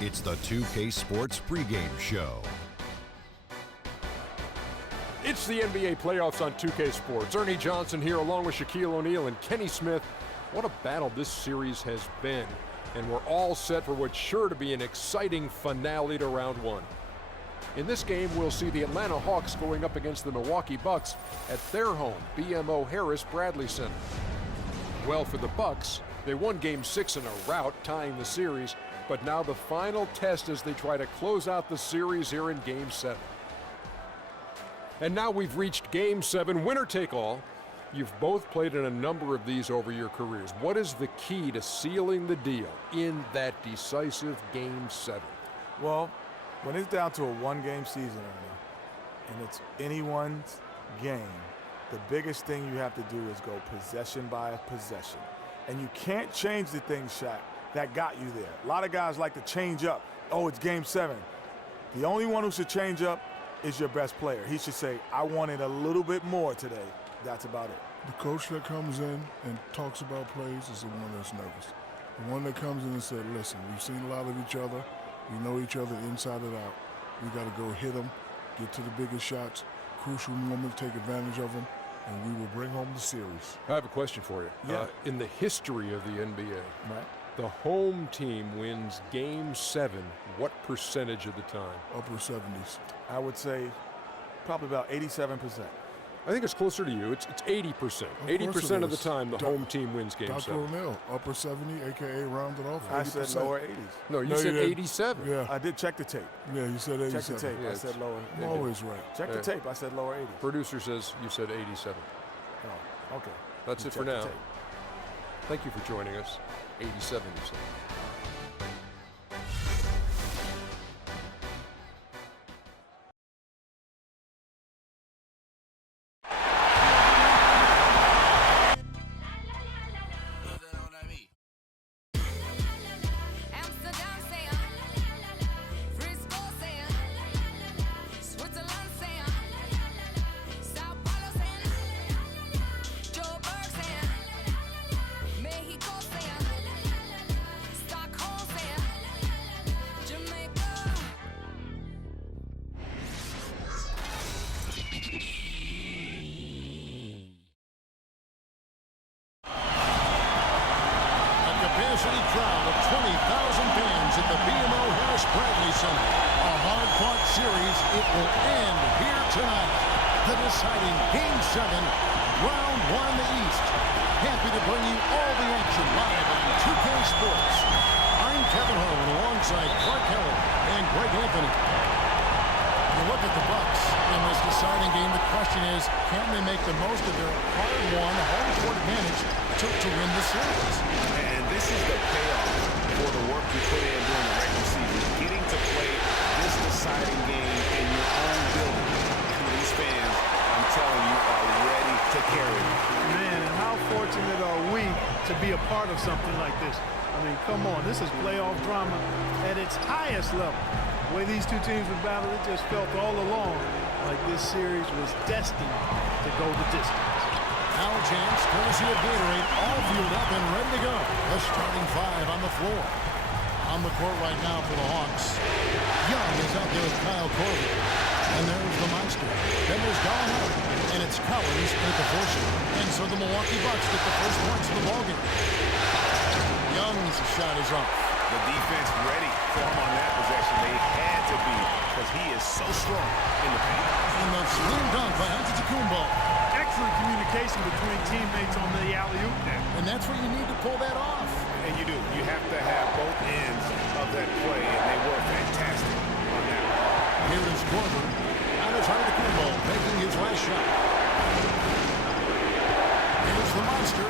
It's the 2K Sports pregame show. It's the NBA playoffs on 2K Sports. Ernie Johnson here along with Shaquille O'Neal and Kenny Smith. What a battle this series has been. And we're all set for what's sure to be an exciting finale to round one. In this game, we'll see the Atlanta Hawks going up against the Milwaukee Bucks at their home, BMO Harris Bradley Center. Well, for the Bucks, they won Game 6 in a rout, tying the series, but now the final test as they try to close out the series here in Game 7. And now we've reached Game 7, winner take all. You've both played in a number of these over your careers. What is the key to sealing the deal in that decisive Game 7? Well, when it's down to a one-game season, Ernie, and it's anyone's game, the biggest thing you have to do is go possession by possession. And you can't change the things, Shaq, that got you there. A lot of guys like to change up. Oh, it's Game 7. The only one who should change up is your best player. He should say, I wanted a little bit more today. That's about it. The coach that comes in and talks about plays is the one that's nervous. The one that comes in and said, listen, we've seen a lot of each other. We know each other inside and out. We got to go hit them, get to the biggest shots, crucial moment, take advantage of them, and we will bring home the series. I have a question for you. Yeah. In the history of the NBA, Right. the home team wins Game 7 what percentage of the time? Upper 70s. I would say probably about 87%. I think it's closer to you. It's 80%. 80% of the time, the home team wins Game 7. Dr. O'Neal, upper 70, a.k.a. rounded off, 80%. I said lower 80s. No, you No, said you didn't. 87. Yeah, I did check the tape. yeah, you said 87. Check the tape. Yeah, I said lower. I'm always right. Check the tape. I said lower 80s. Producer says you said 87. Oh, okay. That's You it for check the now. tape. Thank you for joining us. 87, you said. Amsterdam saying, Frisco saying, Switzerland saying, Sao Paulo saying, Joburg saying, Mexico saying, Stockholm saying, Jamaica. A capacity crowd of 20,000 fans at the BMO Harris Bradley Center. A hard-fought series. It will end here tonight. The deciding Game 7, Round 1 in the East. Happy to bring you all the action live on 2K Sports. I'm Kevin Harlan alongside Clark Heller and Greg Anthony. You look at the Bucks in this deciding game. The question is, can they make the most of their hard-won home court advantage to win the series? And this is the payoff for the work you put in during the regular season. Getting to play this deciding game in your own building. And these fans, I'm telling you, are ready to carry it. Man, and how fortunate are we to be a part of something like this? I mean, come on, this is playoff drama at its highest level. The way these two teams were battling, it just felt all along like this series was destined to go the distance. Now a chance, courtesy of Gatorade, all fueled up and ready to go. The starting five on the floor. On the court right now for the Hawks. Young is out there with Kyle Korver. And there's the monster. Then there's Gallinari. And it's Collins at the first. And so the Milwaukee Bucks get the first points of the ballgame. Young's shot is up. The defense ready for him on that possession. They had to be because he is so strong in the paint. And the slam dunk by Antetokounmpo. Excellent communication between teammates on the alley-oop there. And that's where you need to pull that off. And you do. You have to have both ends of that play, and they were fantastic on that one. Here is Korver. Out is Antetokounmpo making his last shot. Here's the monster.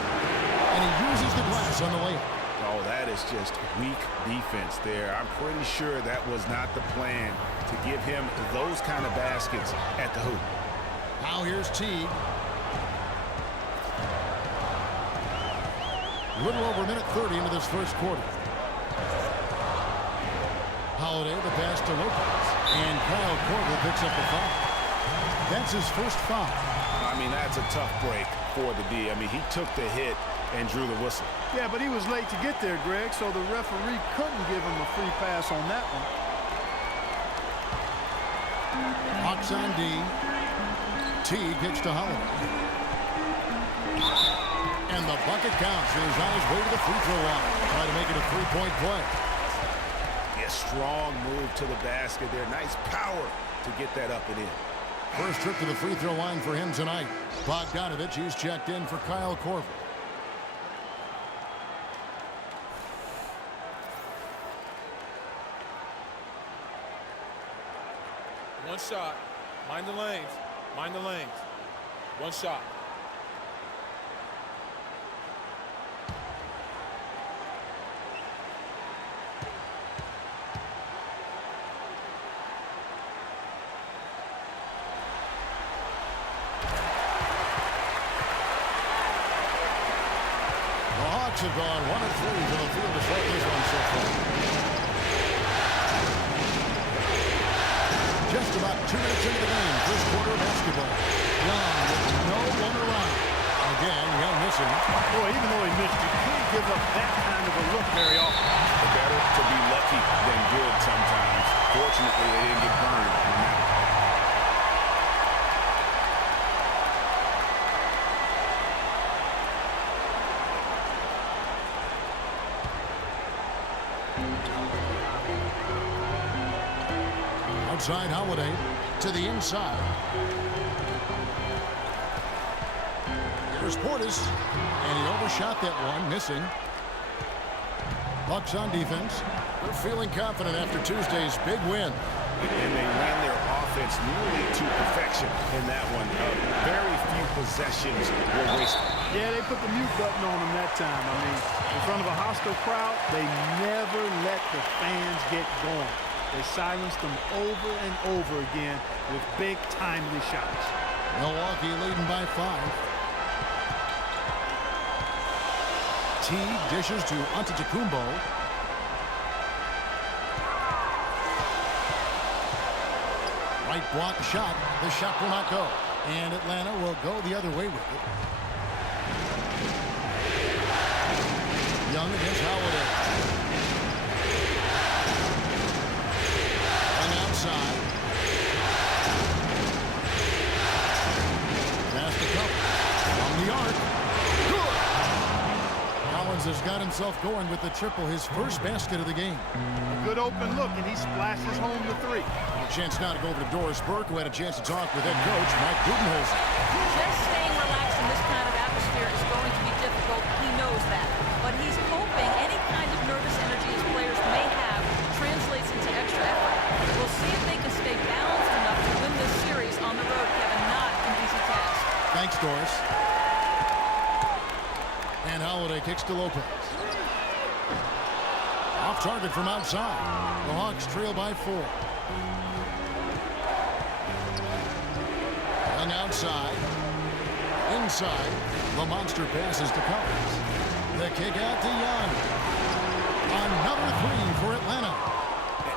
And he uses the glass on the layup. Oh, that is just weak defense there. I'm pretty sure that was not the plan to give him those kind of baskets at the hoop. Now here's Teague. A little over a minute 30 into this first quarter. Holiday, the pass to Lopez. And Kyle Korver picks up the foul. That's his first foul. I mean, that's a tough break for the D. I mean, he took the hit, and drew the whistle. Yeah, but he was late to get there, Greg, so the referee couldn't give him a free pass on that one. Hawks on D. Teague gets to Holiday. And the bucket counts. He's on his way to the free throw line. Trying to make it a three-point play. Yeah, strong move to the basket there. Nice power to get that up and in. First trip to the free throw line for him tonight. Bogdanovich, he's checked in for Kyle Korver. One shot. Mind the lanes. Mind the lanes. One shot. The Hawks have gone 1 of 3 to the field to start this one so far. Just about 2 minutes into the game, first quarter of basketball. Young with no one around. Again, Young missing. Boy, even though he missed, you can't give up that kind of a look very often. Better to be lucky than good sometimes. Fortunately, they didn't get burned on that. Outside Holiday to the inside. Here's Portis, and he overshot that one, missing. Bucks on defense. They're feeling confident after Tuesday's big win. And they ran their offense nearly to perfection in that one. Very few possessions were wasted. Yeah, they put the mute button on them that time. I mean, in front of a hostile crowd, they never let the fans get going. They silenced them over and over again with big, timely shots. Milwaukee leading by 5. Teague dishes to Antetokounmpo. Right block shot. The shot will not go. And Atlanta will go the other way with it. Young against Holiday. Outside. Pass to Cup. From the arc. Good. Collins has got himself going with the triple, his first basket of the game. A good open look, and he splashes home the 3. A chance now to go over to Doris Burke, who had a chance to talk with head coach Mike Budenholzer. Just staying relaxed in this kind of atmosphere is going to be difficult. He knows that. But he's hoping any kind of nervous energy his players may have translates into extra effort. We'll see if they can stay balanced enough to win this series on the road, Kevin. Not an easy task. Thanks, Doris. And Holiday kicks to Lopez. Off target from outside. The Hawks trail by 4. Young outside. Inside. The monster passes to Collins. The kick out to Young. Another 3 for Atlanta.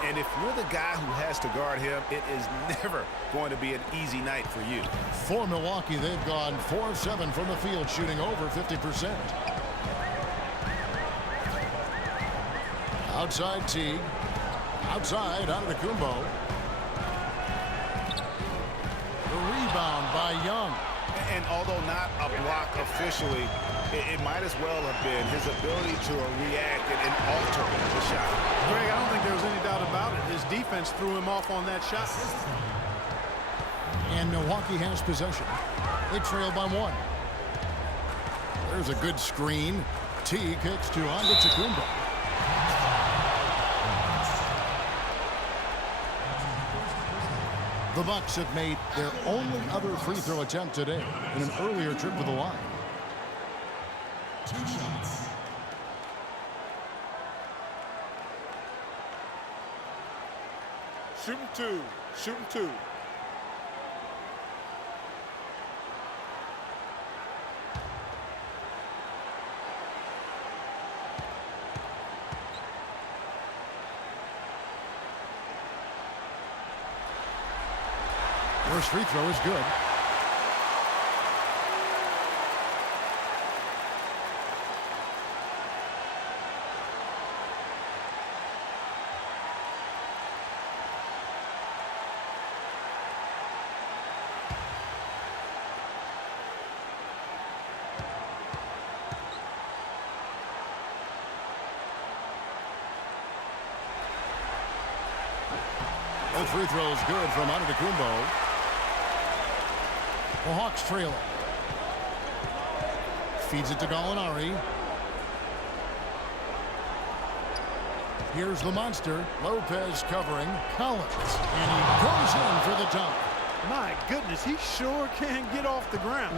And if you're the guy who has to guard him, it is never going to be an easy night for you. For Milwaukee, they've gone 4 of 7 from the field, shooting over 50%. Outside Teague. Outside Antetokounmpo. The rebound by Young. And although not a block officially, it might as well have been his ability to react and alter the shot. Greg, I don't think there was any doubt about it. His defense threw him off on that shot. And Milwaukee has possession. They trail by 1. There's a good screen. Teague kicks to Antetokounmpo. The Bucks have made their only other free throw attempt today in an earlier trip to the line. 2 shots. Shooting 2. Shooting 2. First free throw is good. Both free throws good from Antetokounmpo. The Hawks trail it. Feeds it to Gallinari. Here's the monster. Lopez covering Collins. And he goes in for the dunk. My goodness, he sure can get off the ground.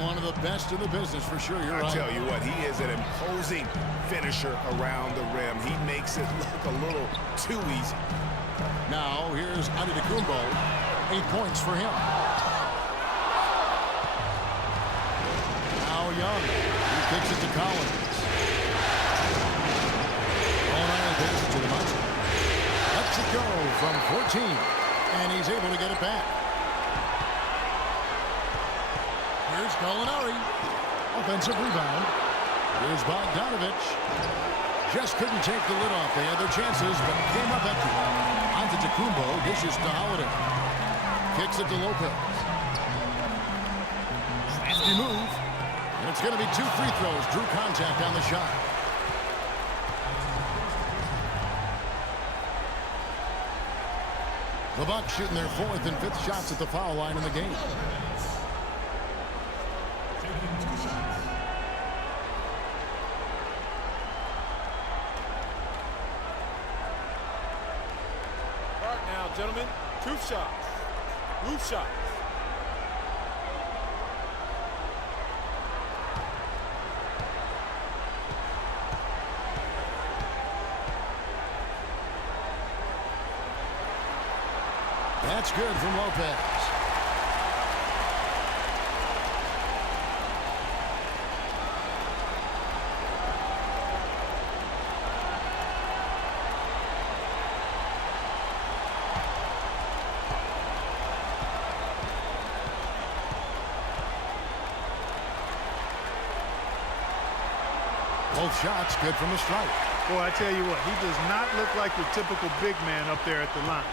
One of the best in the business for sure. You're right. I tell you what, he is an imposing finisher around the rim. He makes it look a little too easy. Now here's Antetokounmpo. 8 points for him. Now Young. He kicks it to Collins. O'Reilly passes it to the monster. Lets it go from 14. And he's able to get it back. Here's Gallinari. Offensive rebound. Here's Bogdanovich. Just couldn't take the lid off. They had their chances, but came up empty. Antetokounmpo dishes to Holiday. Kicks it to Lopez. Crafty move. And it's going to be 2 free throws. Drew contact on the shot. The Bucks shooting their 4th and 5th shots at the foul line in the game. All right now, gentlemen, 2 shots. Roof shots. That's good from Lopez. Both shots good from the stripe. Boy, I tell you what, he does not look like the typical big man up there at the line.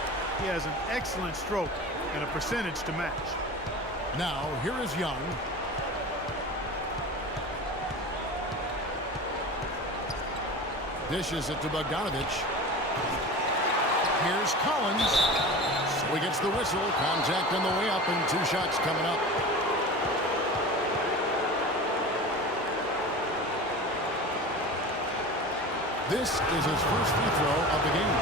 He has an excellent stroke and a percentage to match. Now, here is Young. Dishes it to Bogdanovich. Here's Collins. So he gets the whistle. Contact on the way up and 2 shots coming up. This is his first free throw of the game.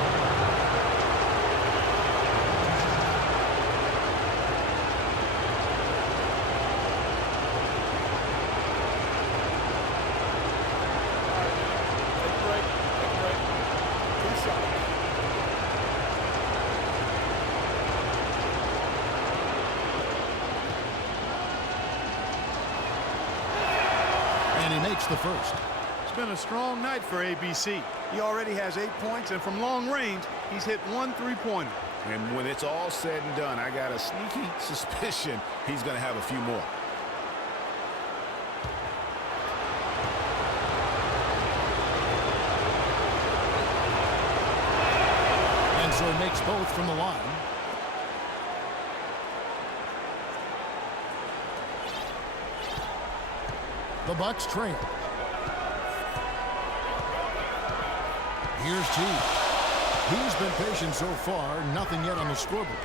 And he makes the first. It's been a strong night for ABC. He already has 8 points, and from long range, he's hit 1 3-pointer. And when it's all said and done, I got a sneaky suspicion he's going to have a few more. And so he makes both from the line. The Bucks trail. Here's T. He's been patient so far. Nothing yet on the scoreboard.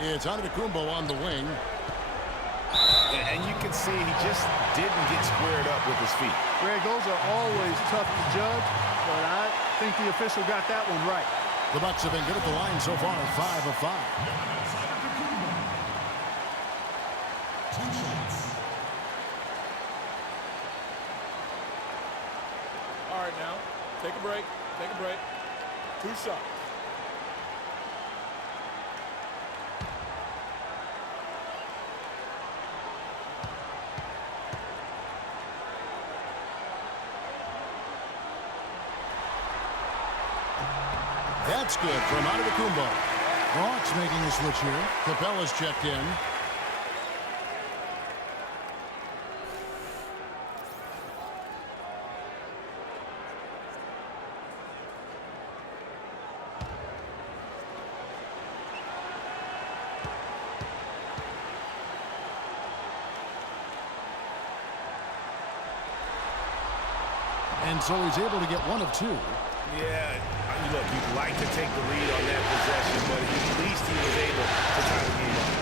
It's Antetokounmpo on the wing. And you can see he just didn't get squared up with his feet. Greg, those are always tough to judge, but I think the official got that one right. The Bucks have been good at the line so far, 5 of 5. 2 shots. All right now, take a break. 2 shots. That's good from Antetokounmpo. Hawks making a switch here. Capella's checked in. And so he's able to get 1 of 2. Yeah, look, you'd like to take the lead on that possession, but at least he was able to tie the game up.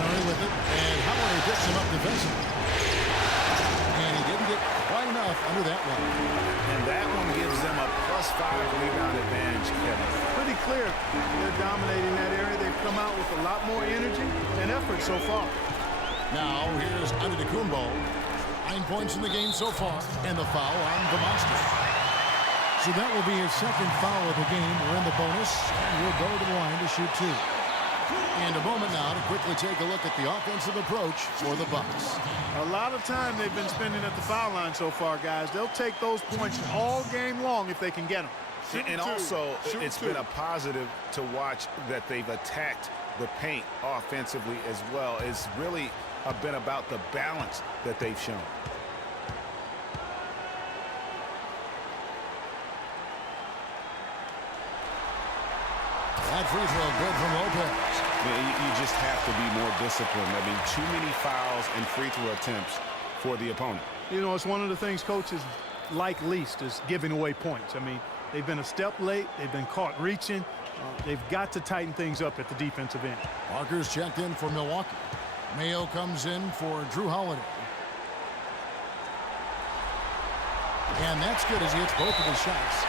Murray with it, and Howard gets him up defensively. And he didn't get quite enough under that one. And that one gives them a +5 rebound advantage, Kevin. Pretty clear. They're dominating that area. They've come out with a lot more energy and effort so far. Now, here's Antetokounmpo. 9 points in the game so far, and the foul on the monster. So that will be his second foul of the game. We're in the bonus, and we'll go to the line to shoot 2. And a moment now to quickly take a look at the offensive approach for the Bucks. A lot of time they've been spending at the foul line so far, guys. They'll take those points all game long if they can get them. And also, it's been a positive to watch that they've attacked the paint offensively as well. It's really been about the balance that they've shown. That free throw good from Lopez. You just have to be more disciplined. I mean, too many fouls and free throw attempts for the opponent. You know, it's one of the things coaches like least is giving away points. I mean, they've been a step late. They've been caught reaching. They've got to tighten things up at the defensive end. Parker's checked in for Milwaukee. Mayo comes in for Drew Holiday. And that's good as he hits both of his shots.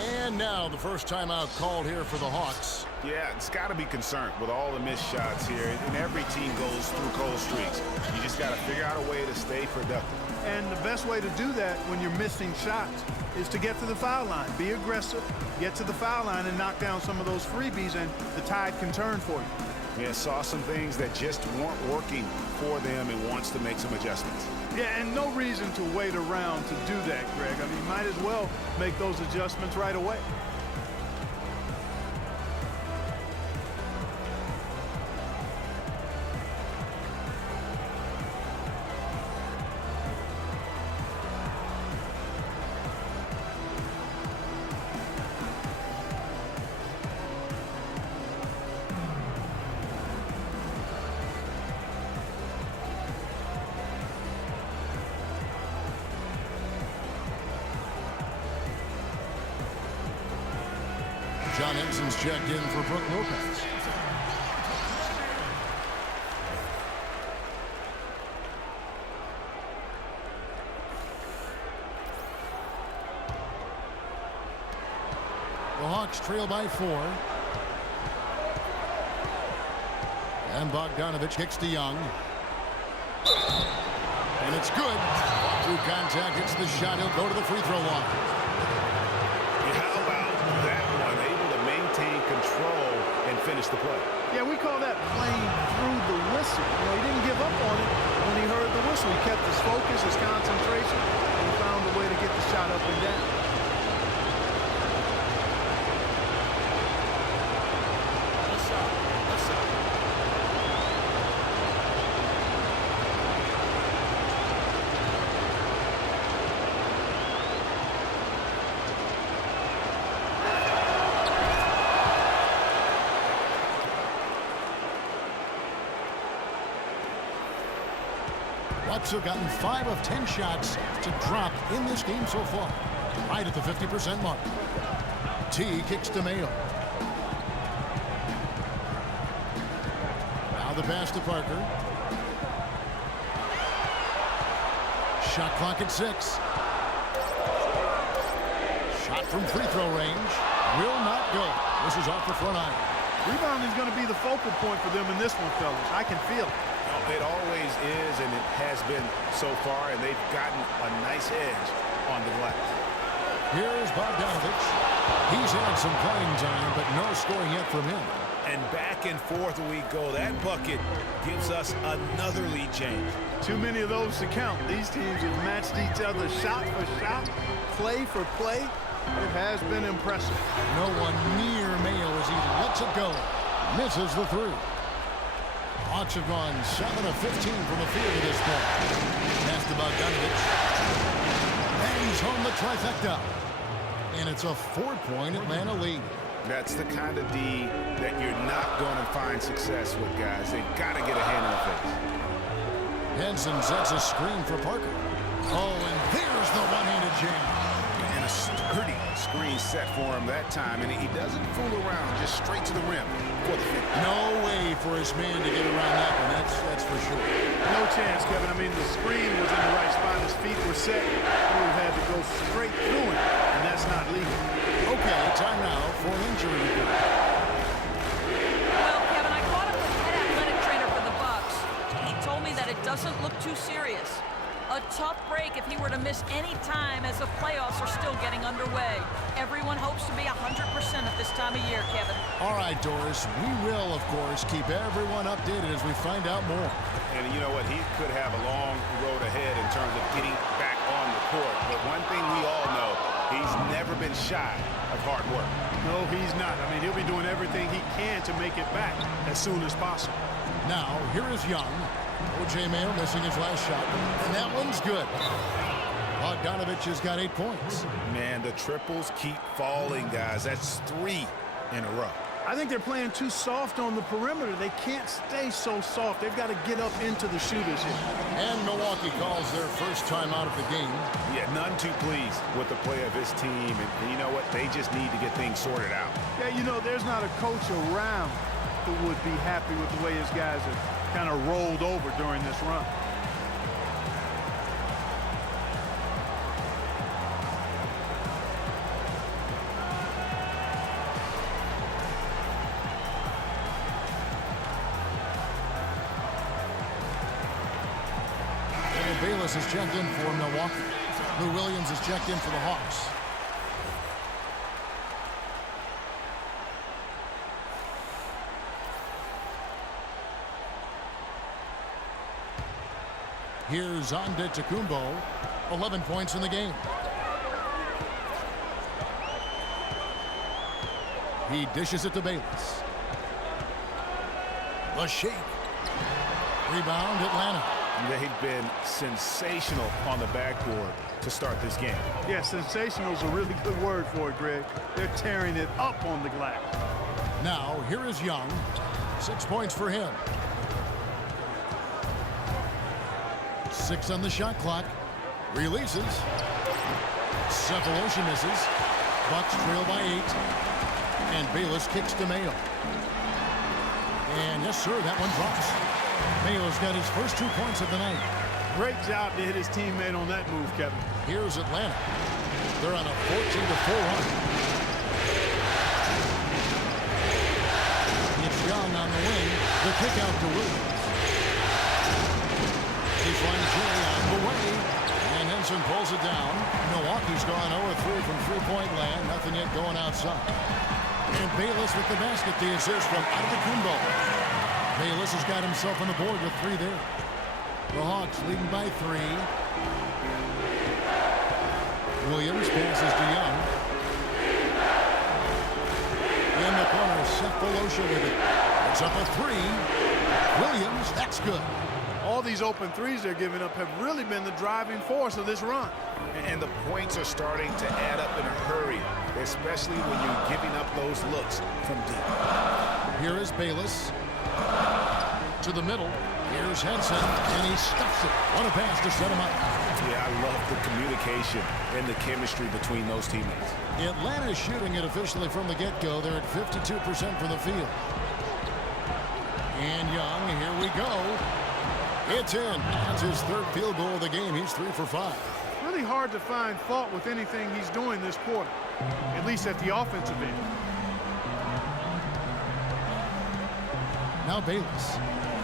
And now the first timeout called here for the Hawks. Yeah, it's got to be concerned with all the missed shots here. And every team goes through cold streaks. You just got to figure out a way to stay productive. And the best way to do that when you're missing shots is to get to the foul line. Be aggressive, get to the foul line, and knock down some of those freebies, and the tide can turn for you. Yeah, saw some things that just weren't working for them and wants to make some adjustments. Yeah, and no reason to wait around to do that, Greg. I mean, you might as well make those adjustments right away. John Inson's checked in for Brook Lopez. The Hawks trail by 4. And Bogdanovich kicks to Young. And it's good. Through contact, hits the shot. He'll go to the free throw line. Finish the play. Yeah, we call that playing through the whistle. You know, he didn't give up on it when he heard the whistle. He kept his focus, his concentration, and found a way to get the shot up and down. One shot. Bucks have gotten 5 of 10 shots to drop in this game so far. Right at the 50% mark. T kicks to Mayo. Now the pass to Parker. Shot clock at 6. Shot from free throw range. Will not go. This is off the front iron. Rebounding is going to be the focal point for them in this one, fellas. I can feel it. It always is, and it has been so far, and they've gotten a nice edge on the glass. Here's Bogdanovich. He's had some playing time, but no scoring yet from him. And back and forth we go. That bucket gives us another lead change. Too many of those to count. These teams have matched each other shot for shot, play for play. It has been impressive. No one near Mayo as he lets it go. Misses the 3. Hawks have gone 7 of 15 from the field at this point. Pass to Bogdanovich. Bangs home the trifecta. And it's a 4-point Atlanta lead. That's the kind of D that you're not going to find success with, guys. They've got to get a hand in the face. Henson sets a screen for Parker. Oh, and there's the one-handed jam. And a sturdy screen set for him that time, and he doesn't fool around, just straight to the rim for the finish. No way for his man to get around that one, that's for sure. No chance, Kevin. I mean, the screen was in the right spot. His feet were set. He would have had to go straight through him, and that's not legal. Okay, time now for an injury report. Well, Kevin, I caught up with head athletic trainer for the Bucks. He told me that it doesn't look too serious. A tough break if he were to miss any time as the playoffs are still getting underway. Everyone hopes to be 100% at this time of year, Kevin. All right, Doris, we will, of course, keep everyone updated as we find out more. And you know what? He could have a long road ahead in terms of getting back on the court. But one thing we all know, he's never been shy of hard work. No, he's not. I mean, he'll be doing everything he can to make it back as soon as possible. Now, here is Young. O.J. Mayo missing his last shot, and that one's good. Bogdanovich has got 8 points. Man, the triples keep falling, guys. That's 3 in a row. I think they're playing too soft on the perimeter. They can't stay so soft. They've got to get up into the shooters here. And Milwaukee calls their first time out of the game. Yeah, none too pleased with the play of his team. And you know what? They just need to get things sorted out. Yeah, you know, there's not a coach around who would be happy with the way his guys have kind of rolled over during this run. Bayless has checked in for Milwaukee. Lou Williams has checked in for the Hawks. Here's Antetokounmpo, 11 points in the game. He dishes it to Bayless. The shake. Rebound, Atlanta. They've been sensational on the backboard to start this game. Yeah, sensational is a really good word for it, Greg. They're tearing it up on the glass. Now, here is Young. 6 points for him. 6 on the shot clock. Releases. Cephalosha misses. Bucks trail by 8. And Bayless kicks to Mayo. And yes, sir, that one drops. Mayo's got his first 2 points of the night. Great job to hit his teammate on that move, Kevin. Here's Atlanta. They're on a 14-4 run. It's Young on the wing. The kick out to Williams. He's one J on the way. And Henson pulls it down. Milwaukee's gone 0-3 from three-point land. Nothing yet going outside. And Bayless with the basket. The assist from Antetokounmpo. Bayless has got himself on the board with 3 there. The Hawks leading by 3. Williams passes to Young. In the corner, Cephalosha with it. It's up a 3. Williams, that's good. All these open threes they're giving up have really been the driving force of this run. And the points are starting to add up in a hurry, especially when you're giving up those looks from deep. Here is Bayless. To the middle. Here's Henson, and he stuffs it. What a pass to set him up. Yeah, I love the communication and the chemistry between those teammates. Atlanta's shooting it officially from the get-go. They're at 52% from the field. And Young, here we go. It's in. That's his 3rd field goal of the game. He's 3 for 5. Really hard to find fault with anything he's doing this quarter, at least at the offensive end. Now Bayless.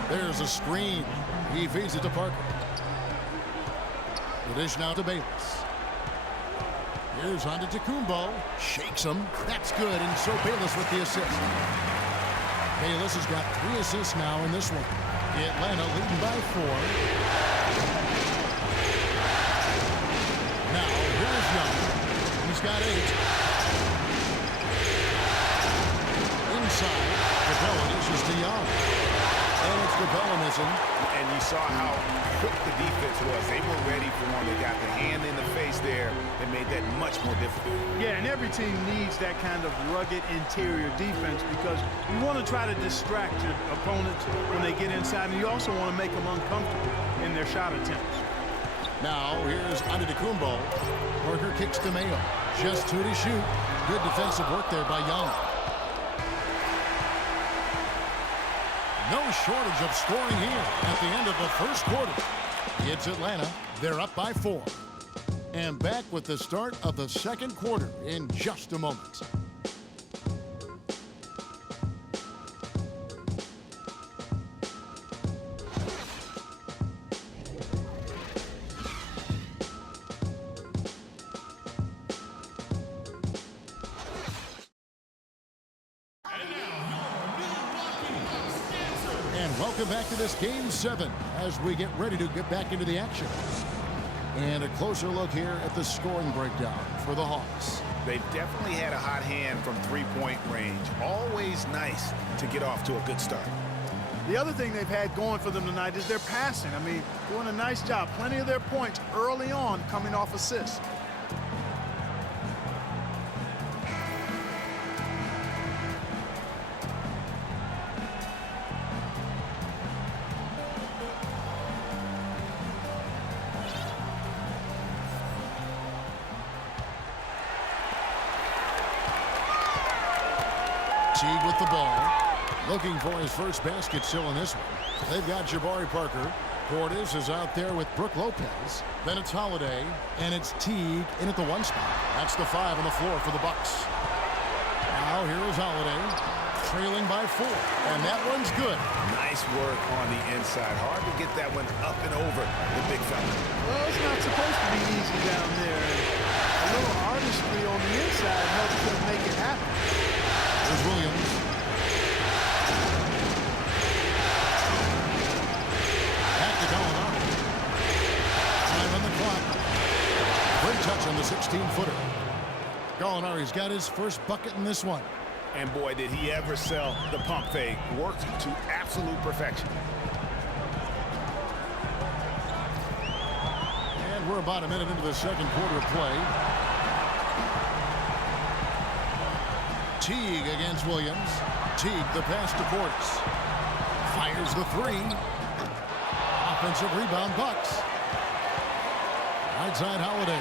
There's a screen. He feeds it to Parker. The dish now to Bayless. Here's Antetokounmpo. Shakes him. That's good. And so Bayless with the assist. Bayless has got 3 assists now in this one. Atlanta leading by 4. Now here's Young. He's got 8. Inside. Capella dishes to Young. And it's the Bellinism. And you saw how quick the defense was. They were ready for one. They got the hand in the face there and made that much more difficult. Yeah, and every team needs that kind of rugged interior defense because you want to try to distract your opponents when they get inside, and you also want to make them uncomfortable in their shot attempts. Now, here's Antetokounmpo. Parker kicks to Mayo. Just 2 to shoot. Good defensive work there by Young. No shortage of scoring here at the end of the first quarter. It's Atlanta. They're up by 4. And back with the start of the second quarter in just a moment. Welcome back to this Game 7 as we get ready to get back into the action. And a closer look here at the scoring breakdown for the Hawks. They've definitely had a hot hand from three-point range. Always nice to get off to a good start. The other thing they've had going for them tonight is their passing. I mean, doing a nice job. Plenty of their points early on coming off assists. Teague with the ball. Looking for his first basket still in this one. They've got Jabari Parker. Portis is out there with Brook Lopez. Then it's Holiday, and it's Teague in at the 1 spot. That's the 5 on the floor for the Bucks. Now here is Holiday, trailing by 4, and that one's good. Nice work on the inside. Hard to get that one up and over the big fella. Well, it's not supposed to be easy down there. A little artistry on the inside helps them make it happen. There's Williams. Back to Gallinari. Time on the clock. Great touch on the 16-footer. Gallinari's got his first bucket in this one. And boy, did he ever sell the pump fake. Worked to absolute perfection. And we're about a minute into the second quarter of play. Teague against Williams. Teague the pass to Portis. Fires the 3. Offensive rebound Bucks. Right side Holiday.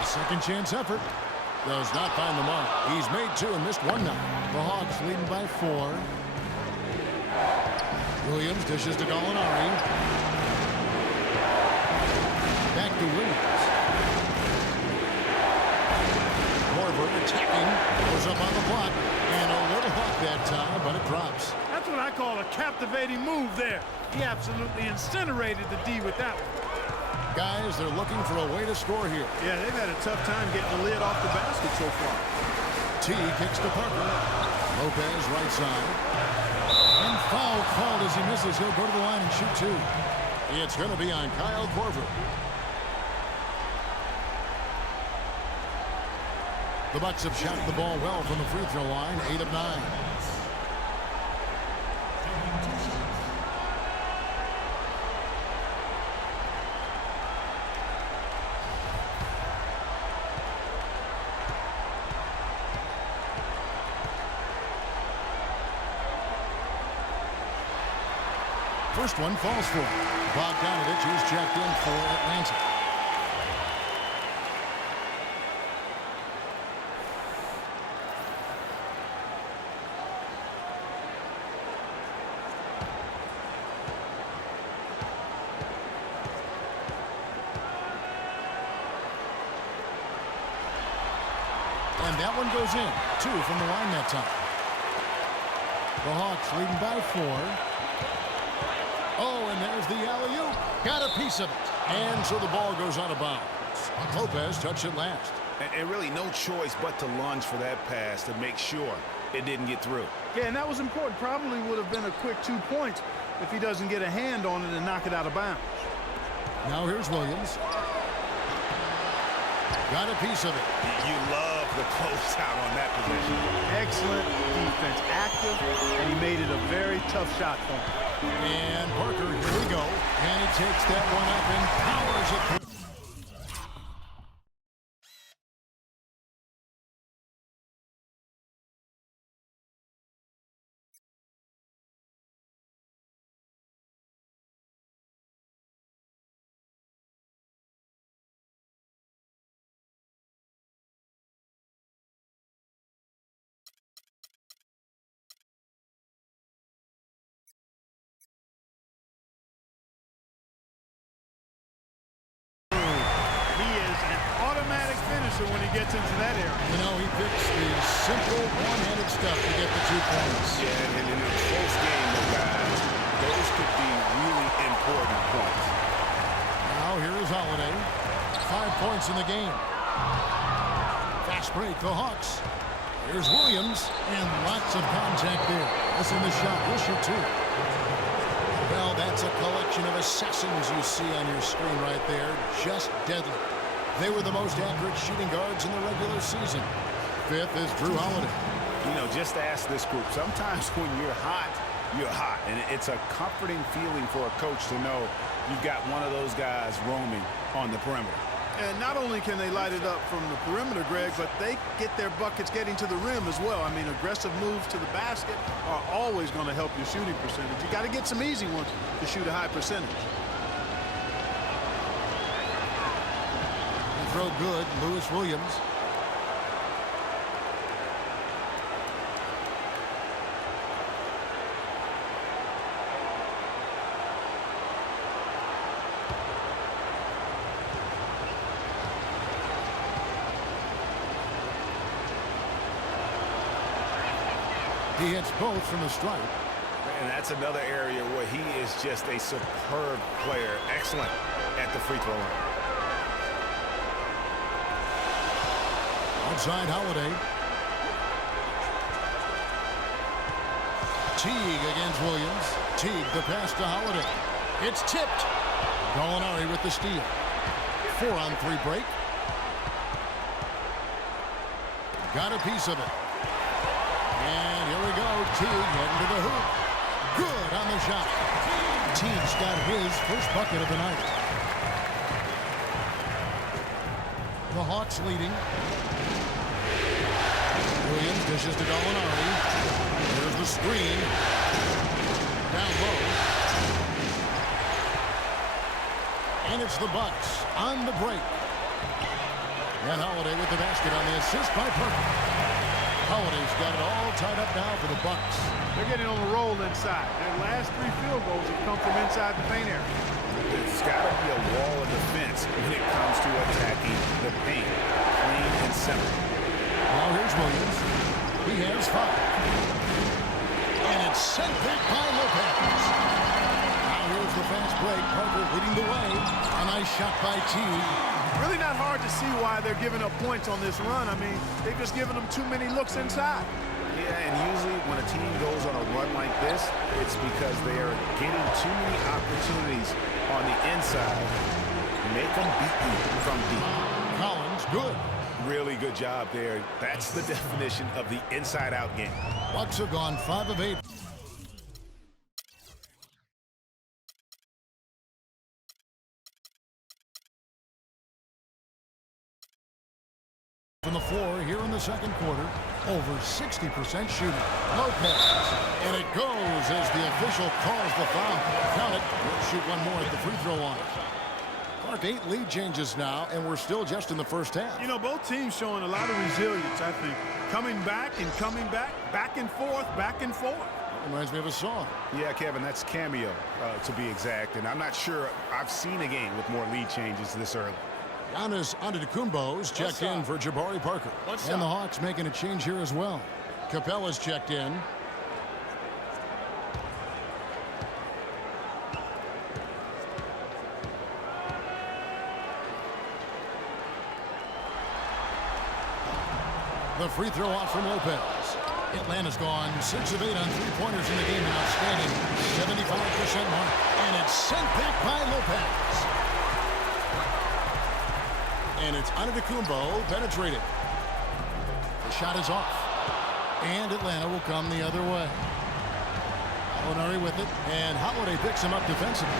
A second chance effort. Does not find the mark. He's made 2 and missed 1 now. The Hawks leading by 4. Williams dishes to Gallinari. Back to Williams. Korver attacking. Goes up on the block. And a little hawk that time, but it drops. That's what I call a captivating move there. He absolutely incinerated the D with that one. Guys, they're looking for a way to score here. Yeah, they've had a tough time getting the lid off the basket so far. T kicks to Parker. Lopez right side. And foul called as he misses. He'll go to the line and shoot 2. It's going to be on Kyle Korver. The Bucks have shot the ball well from the free throw line, 8 of 9. First one falls for him. Bogdanovich is checked in for Atlanta. And that one goes in. 2 from the line that time. The Hawks leading by 4. Oh, and there's the alley-oop. Got a piece of it. And so the ball goes out of bounds. Lopez touched it last. And really no choice but to lunge for that pass to make sure it didn't get through. Yeah, and that was important. Probably would have been a quick 2 points if he doesn't get a hand on it and knock it out of bounds. Now here's Williams. Got a piece of it. You love the closeout on that position. Excellent defense. Active, and he made it a very tough shot for him. And Parker, here we go. And he takes that one up and powers it through. Automatic finisher when he gets into that area. You know, he picks the simple one-handed stuff to get the 2 points. Yeah, and in a close game, though, guys, those could be really important points. Now here is Holiday. 5 points in the game. Fast break, the Hawks. Here's Williams, and lots of contact there. Listen, the shot, he'll shoot 2. Well, that's a collection of assassins you see on your screen right there. Just deadly. They were the most accurate shooting guards in the regular season. 5th is Drew Holiday. You know, just ask this group. Sometimes when you're hot, you're hot. And it's a comforting feeling for a coach to know you've got one of those guys roaming on the perimeter. And not only can they light it up from the perimeter, Greg, but they get their buckets getting to the rim as well. I mean, aggressive moves to the basket are always going to help your shooting percentage. You got to get some easy ones to shoot a high percentage. Throw good, Lewis Williams. He hits both from the stripe. And that's another area where he is just a superb player. Excellent at the free throw line. Outside Holiday. Teague against Williams. Teague the pass to Holiday. It's tipped. Gallinari with the steal. 4-on-3 break. Got a piece of it. And here we go. Teague heading to the hoop. Good on the shot. Teague's got his first bucket of the night. The Hawks leading. Williams dishes to Gallinari. Here's the screen. Down low. And it's the Bucks on the break. And Holiday with the basket on the assist by Parker. Holiday's got it all tied up now for the Bucks. They're getting on the roll inside. Their last 3 field goals have come from inside the paint area. It's got to be a wall of defense when it comes to attacking the paint. Clean and simple. Now here's Williams. He has 5. And it's sent back by Lopez. Now here's the fast break. Parker leading the way. A nice shot by Teague. Really not hard to see why they're giving up points on this run. I mean, they've just given them too many looks inside. Yeah, and usually when a team goes on a run like this, it's because they are getting too many opportunities on the inside. Make them beat you from deep. Collins, good. Really good job there. That's the definition of the inside-out game. Bucks have gone 5 of 8. From the floor here in the second quarter, over 60% shooting. Lopez, and it goes as the official calls the foul. Count it. We'll shoot one more at the free throw line. Clark, 8 lead changes now, and we're still just in the first half. You know, both teams showing a lot of resilience, I think. Coming back and coming back, back and forth, back and forth. Reminds me of a song. Yeah, Kevin, that's Cameo, to be exact. And I'm not sure I've seen a game with more lead changes this early. Giannis Antetokounmpo's checked in for Jabari Parker. And the Hawks making a change here as well. Capella's checked in. The free throw off from Lopez. Atlanta's gone 6 of 8 on 3-pointers in the game. An outstanding 75% mark. And it's sent back by Lopez. And it's Antetokounmpo penetrated. The shot is off. And Atlanta will come the other way. Gallinari with it, and Holiday picks him up defensively.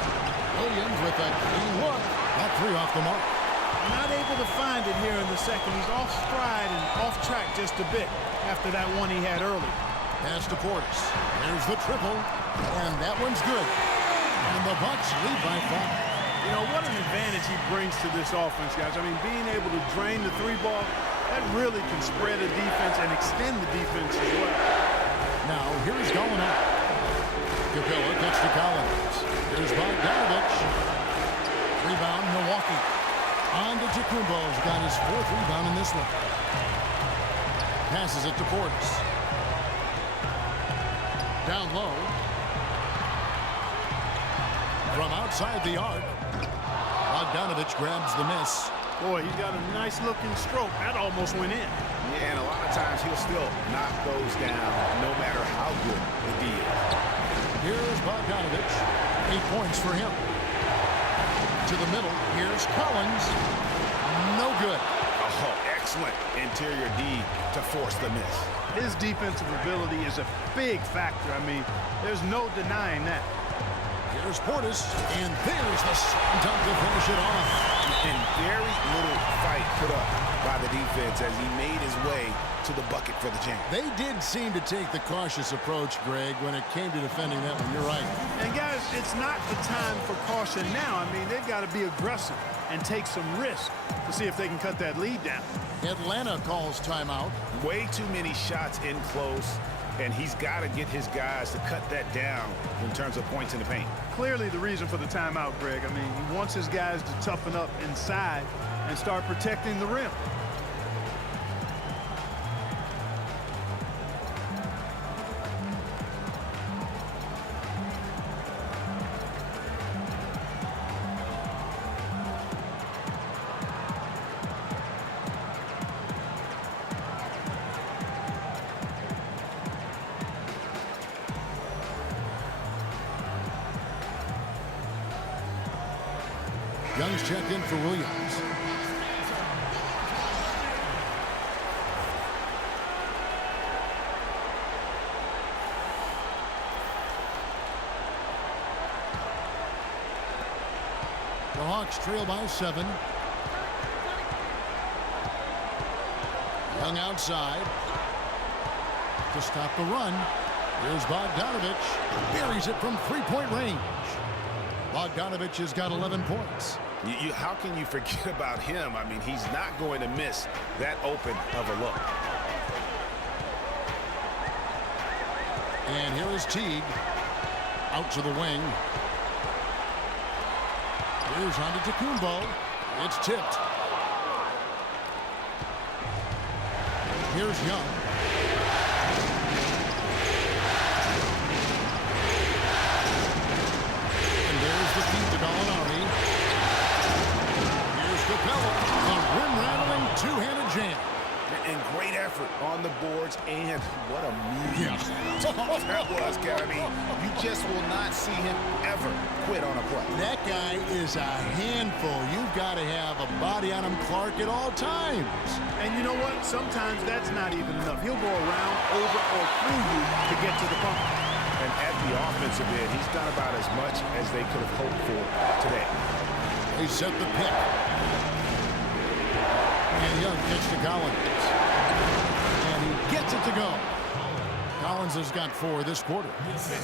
Williams with a clean look. That 3 off the mark. Not able to find it here in the second. He's off stride and off track just a bit after that one he had early. Pass to Portis. There's the triple, and that one's good. And the Bucks lead by 5. You know, what an advantage he brings to this offense, guys. I mean, being able to drain the 3 ball, that really can spread a defense and extend the defense as well. Now, here's Gallinari. Capella gets to Collins. Here's Bogdanovich. Rebound, Milwaukee. On to Tacumbo's got his 4th rebound in this one. Passes it to Portis. Down low. From outside the arc. Bogdanovich grabs the miss. Boy, he's got a nice-looking stroke. That almost went in. Yeah, and a lot of times he'll still knock those down no matter how good the D is. Here's Bogdanovich. 8 points for him. To the middle. Here's Collins. No good. Oh, excellent interior D to force the miss. His defensive ability is a big factor. I mean, there's no denying that. Here's Portis, and there's the dunk to finish it off. And very little fight put up by the defense as he made his way to the bucket for the jam. They did seem to take the cautious approach, Greg, when it came to defending that one. You're right. And, guys, it's not the time for caution now. I mean, they've got to be aggressive and take some risk to see if they can cut that lead down. Atlanta calls timeout. Way too many shots in close, and he's got to get his guys to cut that down in terms of points in the paint. Clearly the reason for the timeout, Greg. I mean, he wants his guys to toughen up inside and start protecting the rim. Young's checked in for Williams. The Hawks trail by 7. Young outside to stop the run. Here's Bogdanovich. Buries it from 3-point range. Bogdanovich has got 11 points. How can you forget about him? I mean, he's not going to miss that open of a look. And here is Teague. Out to the wing. Here's Antetokounmpo. It's tipped. Here's Young. And there's the feed to Gallinari. Here's Capella. A rim-rattling two-handed jam. And great effort on the boards, and what a move that was, Kevin. I mean, you just will not see him ever quit on a play. That guy is a handful. You've got to have a body on him, Clark, at all times. And you know what? Sometimes that's not even enough. He'll go around, over, or through you to get to the bump. And at the offensive end, he's done about as much as they could have hoped for today. They set the pick. And Young gets to Collins. And he gets it to go. Collins has got 4 this quarter.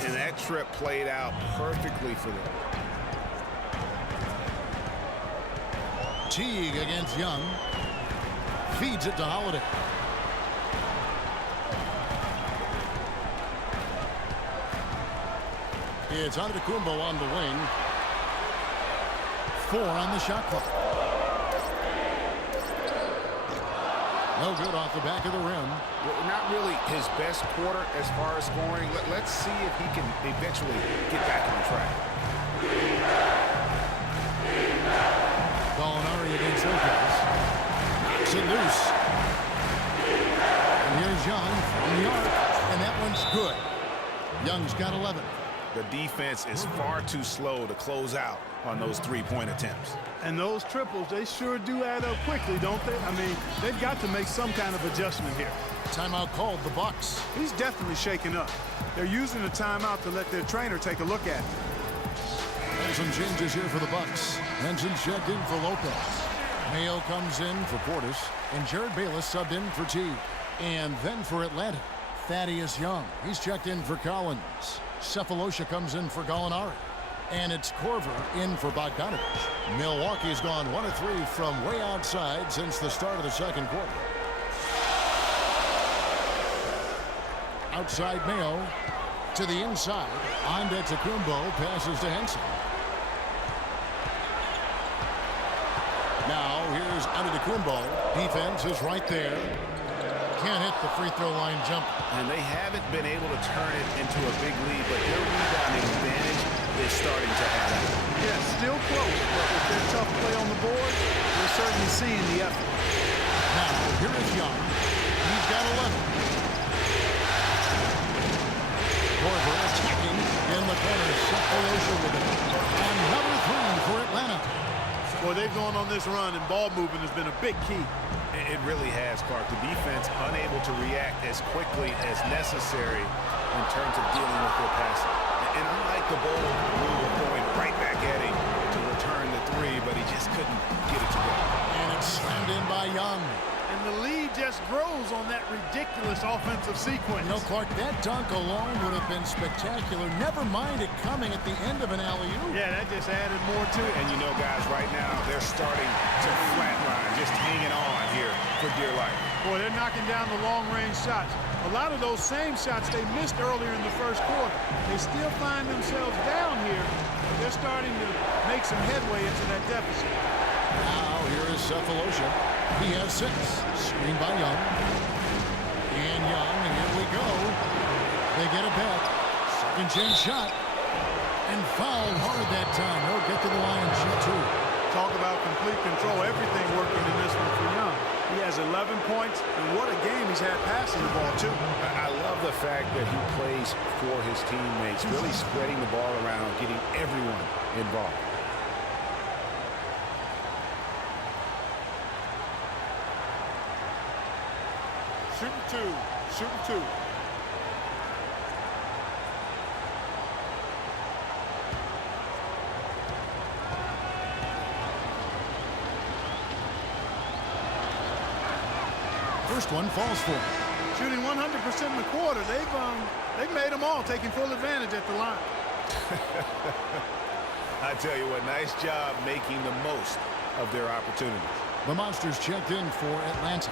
And that trip played out perfectly for them. Teague against Young. Feeds it to Holiday. It's Antetokounmpo on the wing. 4 on the shot clock. No good off the back of the rim. Well, not really his best quarter as far as scoring. Let's see if he can eventually get back on track. Gallinari against Lopez. Knocks it loose. And here's Young from the arc. And that one's good. Young's got 11. The defense is far too slow to close out on those three-point attempts. And those triples, they sure do add up quickly, don't they? I mean, they've got to make some kind of adjustment here. Timeout called, the Bucks. He's definitely shaken up. They're using the timeout to let their trainer take a look at him. And some changes here for the Bucks. Henson checked in for Lopez. Mayo comes in for Portis. And Jared Bayless subbed in for T. And then for Atlanta, Thaddeus Young. He's checked in for Collins. Cephalosha comes in for Gallinari. And it's Korver in for Bogdanovich. Milwaukee's gone 1 of 3 from way outside since the start of the second quarter. Outside Mayo to the inside. Antetokounmpo passes to Henson. Now here's Antetokounmpo. Defense is right there. Can't hit the free throw line jump. And they haven't been able to turn it into a big lead, but their rebounding advantage is starting to add up. Yeah, still close, but with their tough play on the board, we're certainly seeing the effort. Now here is Young. He's got 11. Korver attacking in the corner. Cephalosha with it. Another 3 for Atlanta. Boy, they've gone on this run, and ball movement has been a big key. It really has, Clark. The defense unable to react as quickly as necessary in terms of dealing with their passing. And unlike the bold move of going right back at him to return the 3, but he just couldn't get it to go. And it's slammed in by Young. And the lead just grows on that ridiculous offensive sequence. No, Clark, that dunk alone would have been spectacular. Never mind it coming at the end of an alley-oop. Yeah, that just added more to it. And you know, guys, right now, they're starting to flatline, just hanging on here for dear life. Boy, they're knocking down the long-range shots. A lot of those same shots they missed earlier in the first quarter. They still find themselves down here, but they're starting to make some headway into that deficit. Now here is Cephalosha. He has 6. Screen by Young. And Young, and here we go. They get it back. Second chance shot. And fouled hard that time. He'll get to the line and shoot 2. Talk about complete control. Everything working in this one for Young. He has 11 points, and what a game he's had passing the ball, too. I love the fact that he plays for his teammates, really spreading the ball around, getting everyone involved. Shooting 2. First one falls for him. Shooting 100% in the quarter. They've made them all, taking full advantage at the line. I tell you what, nice job making the most of their opportunities. The Monsters checked in for Atlanta.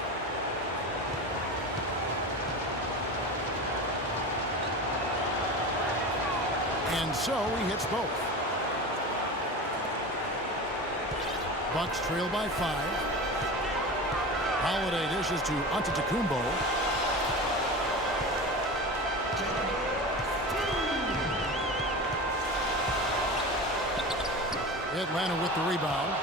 And so he hits both. Bucks trail by 5. Holiday dishes to Antetokounmpo. Atlanta with the rebound.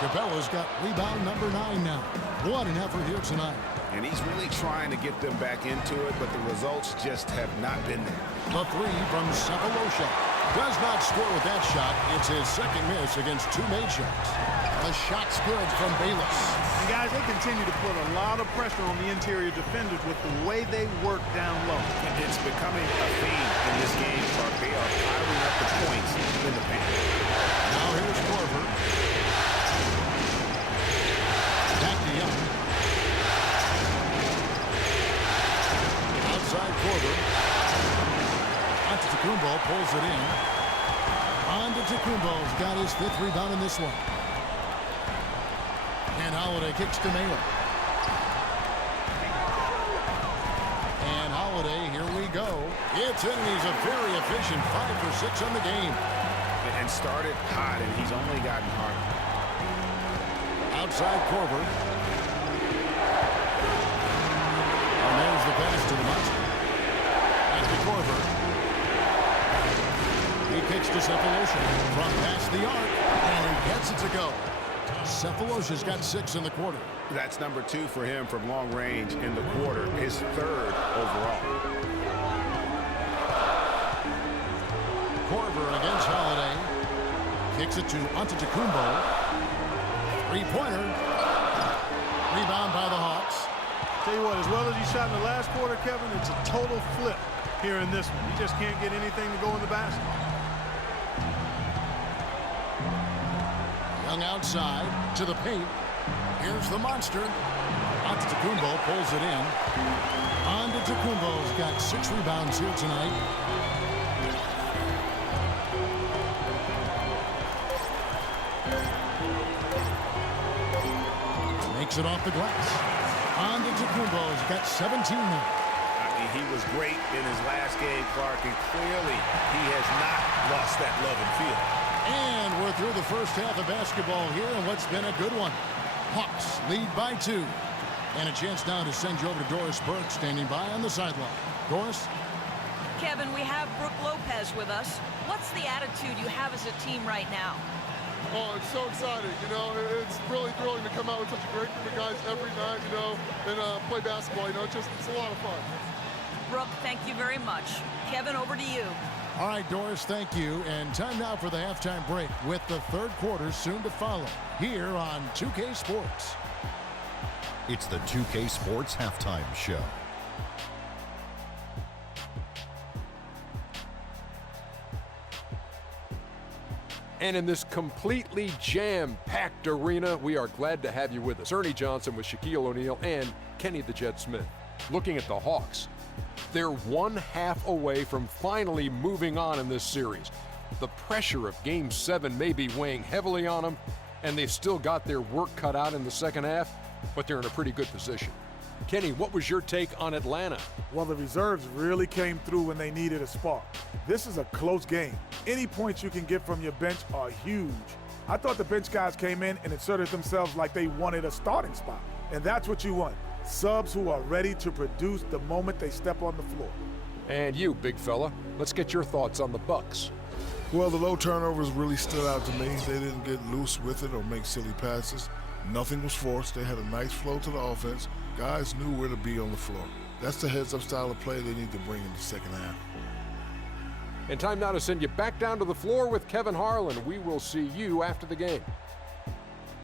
Cabela's got rebound number 9 now. What an effort here tonight. And he's really trying to get them back into it, but the results just have not been there. The 3 from Cephalosha. Does not score with that shot. It's his second miss against 2 made shots. The shot's good from Bayless. And guys, they continue to put a lot of pressure on the interior defenders with the way they work down low. It's becoming a theme in this game, Clark. They are piling up the points in the paint. Now here's Korver. Back to Young. Outside Korver. Antetokounmpo pulls it in. Antetokounmpo's got his 5th rebound in this one. And Holiday kicks to Mayo. And Holiday, here we go. It's in. He's a very efficient 5 for 6 on the game. And started hot, and he's only gotten harder. Outside Korver. And there's the pass to the Monster. Back to Korver. He kicks to Cephalosha from past the arc, and he gets it to go. Cephalosha's got 6 in the quarter. That's number 2 for him from long range in the quarter, his 3rd overall. turnover against Holiday. Kicks it to Antetokounmpo. Three-pointer. Rebound by the Hawks. Tell you what, as well as he shot in the last quarter, Kevin, it's a total flip here in this one. He just can't get anything to go in the basket. Young outside to the paint. Here's the monster. Antetokounmpo pulls it in. Antetokounmpo's got 6 rebounds here tonight. Makes it off the glass. Antetokounmpo's got 17 now. I mean, he was great in his last game, Clark, and clearly he has not lost that love and feel. And we're through the first half of basketball here, and what's been a good one. Hawks lead by 2. And a chance now to send you over to Doris Burke, standing by on the sideline. Doris? Kevin, we have Brooke Lopez with us. What's the attitude you have as a team right now? Oh, it's so exciting, you know. It's really thrilling to come out with such a great group of guys every night, you know, and play basketball. You know, it's a lot of fun. Brooke, thank you very much. Kevin, over to you. All right, Doris, thank you. And time now for the halftime break with the third quarter soon to follow here on 2K Sports. It's the 2K Sports Halftime Show. And in this completely jam-packed arena, we are glad to have you with us. Ernie Johnson with Shaquille O'Neal and Kenny the Jet Smith. Looking at the Hawks, they're 1/2 away from finally moving on in this series. The pressure of Game 7 may be weighing heavily on them, and they've still got their work cut out in the second half, but they're in a pretty good position. Kenny, what was your take on Atlanta? Well, the reserves really came through when they needed a spark. This is a close game. Any points you can get from your bench are huge. I thought the bench guys came in and inserted themselves like they wanted a starting spot. And that's what you want. Subs who are ready to produce the moment they step on the floor. And you, big fella, let's get your thoughts on the Bucks. Well, the low turnovers really stood out to me. They didn't get loose with it or make silly passes. Nothing was forced. They had a nice flow to the offense. Guys knew where to be on the floor. That's the heads-up style of play they need to bring in the second half. And time now to send you back down to the floor with Kevin Harlan. We will see you after the game.